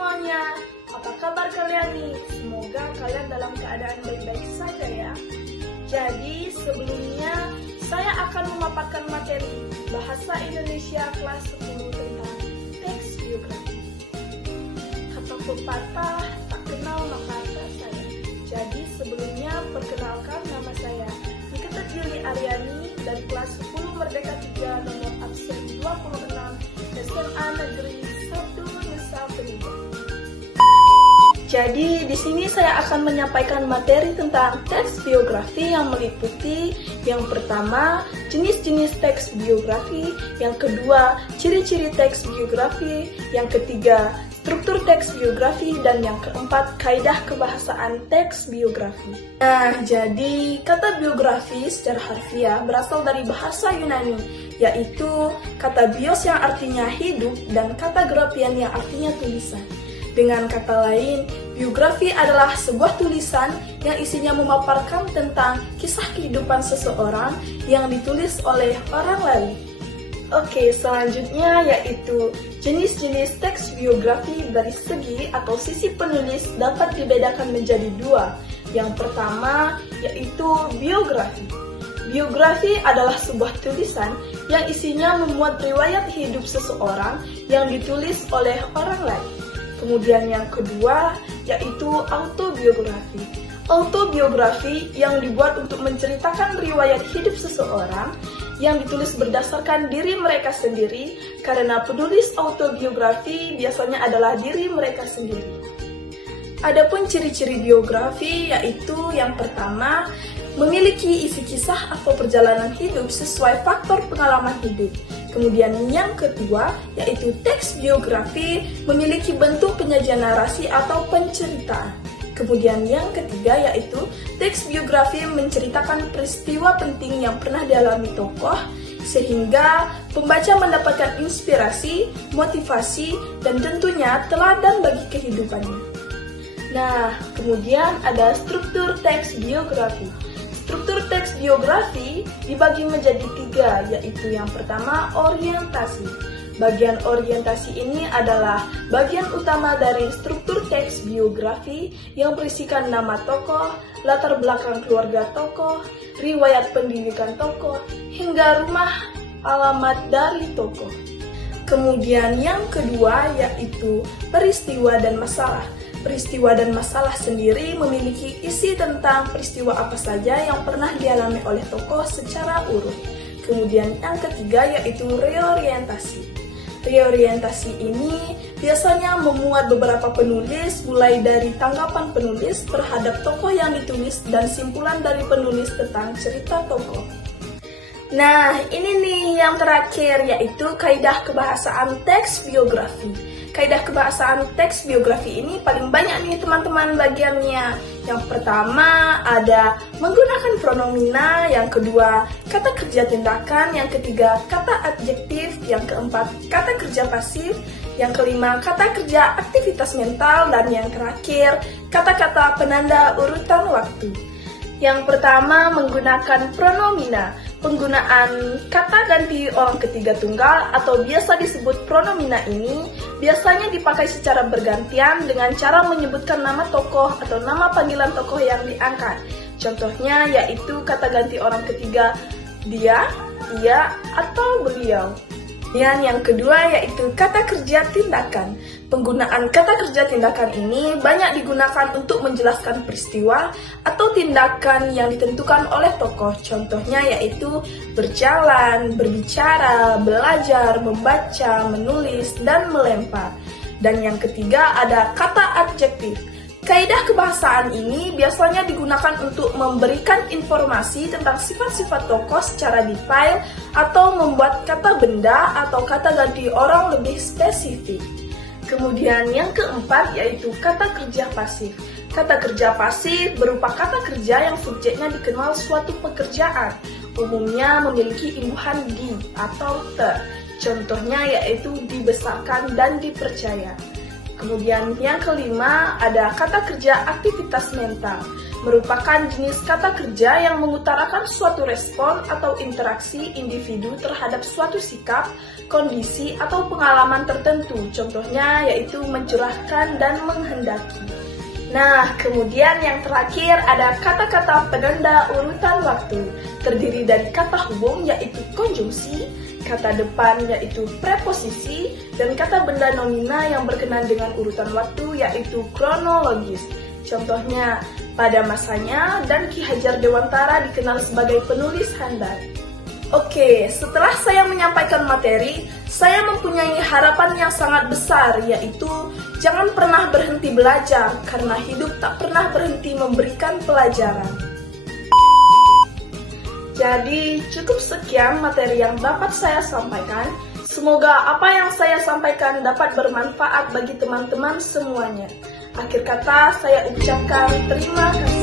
semuanya, apa kabar kalian nih? Semoga kalian dalam keadaan baik-baik saja ya. Jadi sebelumnya saya akan memaparkan materi Bahasa Indonesia kelas 10 tentang teks biografi. Kata pepatah, tak kenal maka tak sayang. Jadi sebelumnya perkenalkan, nama saya Nikita Juli Aryani dari kelas 10 Merdeka 3 nomor absen 26 SMA Negeri 1 Nusa Penida. Jadi di sini saya akan menyampaikan materi tentang teks biografi yang meliputi yang pertama jenis-jenis teks biografi, yang kedua ciri-ciri teks biografi, yang ketiga struktur teks biografi, dan yang keempat kaidah kebahasaan teks biografi. Nah, jadi kata biografi secara harfiah berasal dari bahasa Yunani, yaitu kata bios yang artinya hidup dan kata grafian yang artinya tulisan. Dengan kata lain, biografi adalah sebuah tulisan yang isinya memaparkan tentang kisah kehidupan seseorang yang ditulis oleh orang lain. Oke, selanjutnya yaitu jenis-jenis teks biografi dari segi atau sisi penulis dapat dibedakan menjadi dua. Yang pertama yaitu biografi. Biografi adalah sebuah tulisan yang isinya memuat riwayat hidup seseorang yang ditulis oleh orang lain. Kemudian yang kedua yaitu autobiografi. Autobiografi yang dibuat untuk menceritakan riwayat hidup seseorang yang ditulis berdasarkan diri mereka sendiri, karena penulis autobiografi biasanya adalah diri mereka sendiri. Adapun ciri-ciri biografi yaitu yang pertama, memiliki isi kisah atau perjalanan hidup sesuai faktor pengalaman hidup. Kemudian yang kedua yaitu teks biografi memiliki bentuk penyajian narasi atau penceritaan. Kemudian yang ketiga yaitu teks biografi menceritakan peristiwa penting yang pernah dialami tokoh sehingga pembaca mendapatkan inspirasi, motivasi, dan tentunya teladan bagi kehidupannya. Nah, kemudian ada struktur teks biografi. Struktur teks biografi dibagi menjadi tiga, yaitu yang pertama orientasi. Bagian orientasi ini adalah bagian utama dari struktur teks biografi yang berisikan nama tokoh, latar belakang keluarga tokoh, riwayat pendidikan tokoh, hingga rumah alamat dari tokoh. Kemudian yang kedua yaitu peristiwa dan masalah. Peristiwa dan masalah sendiri memiliki isi tentang peristiwa apa saja yang pernah dialami oleh tokoh secara urut. Kemudian yang ketiga yaitu reorientasi. Reorientasi ini biasanya memuat beberapa penulis mulai dari tanggapan penulis terhadap tokoh yang ditulis dan simpulan dari penulis tentang cerita tokoh. Nah, ini nih yang terakhir yaitu kaidah kebahasaan teks biografi. Kaidah kebahasaan teks biografi ini paling banyak nih teman-teman bagiannya. Yang pertama ada menggunakan pronomina, yang kedua kata kerja tindakan, yang ketiga kata adjektif, yang keempat kata kerja pasif, yang kelima kata kerja aktivitas mental, dan yang terakhir kata-kata penanda urutan waktu. Yang pertama menggunakan pronomina. Penggunaan kata ganti orang ketiga tunggal atau biasa disebut pronomina ini biasanya dipakai secara bergantian dengan cara menyebutkan nama tokoh atau nama panggilan tokoh yang diangkat. Contohnya yaitu kata ganti orang ketiga dia, ia, atau beliau. Dan yang kedua yaitu kata kerja tindakan. Penggunaan kata kerja tindakan ini banyak digunakan untuk menjelaskan peristiwa atau tindakan yang ditentukan oleh tokoh. Contohnya yaitu berjalan, berbicara, belajar, membaca, menulis, dan melempar. Dan yang ketiga ada kata adjektif. Kaidah kebahasaan ini biasanya digunakan untuk memberikan informasi tentang sifat-sifat tokoh secara detail atau membuat kata benda atau kata ganti orang lebih spesifik. Kemudian yang keempat yaitu kata kerja pasif. Kata kerja pasif berupa kata kerja yang subjeknya dikenal suatu pekerjaan, umumnya memiliki imbuhan di atau ter. Contohnya yaitu dibesarkan dan dipercaya. Kemudian yang kelima ada kata kerja aktivitas mental. merupakan jenis kata kerja yang mengutarakan suatu respon atau interaksi individu terhadap suatu sikap, kondisi, atau pengalaman tertentu. Contohnya yaitu mencurahkan dan menghendaki. Nah, kemudian yang terakhir ada kata-kata penanda urutan waktu. Terdiri dari kata hubung yaitu konjungsi, kata depan yaitu preposisi, dan kata benda nomina yang berkenaan dengan urutan waktu yaitu kronologis. Contohnya, pada masanya dan Ki Hajar Dewantara dikenal sebagai penulis handal. Oke, setelah saya menyampaikan materi, saya mempunyai harapan yang sangat besar, yaitu jangan pernah berhenti belajar, karena hidup tak pernah berhenti memberikan pelajaran. Jadi, cukup sekian materi yang dapat saya sampaikan. Semoga apa yang saya sampaikan dapat bermanfaat bagi teman-teman semuanya. Akhir kata, saya ucapkan terima kasih.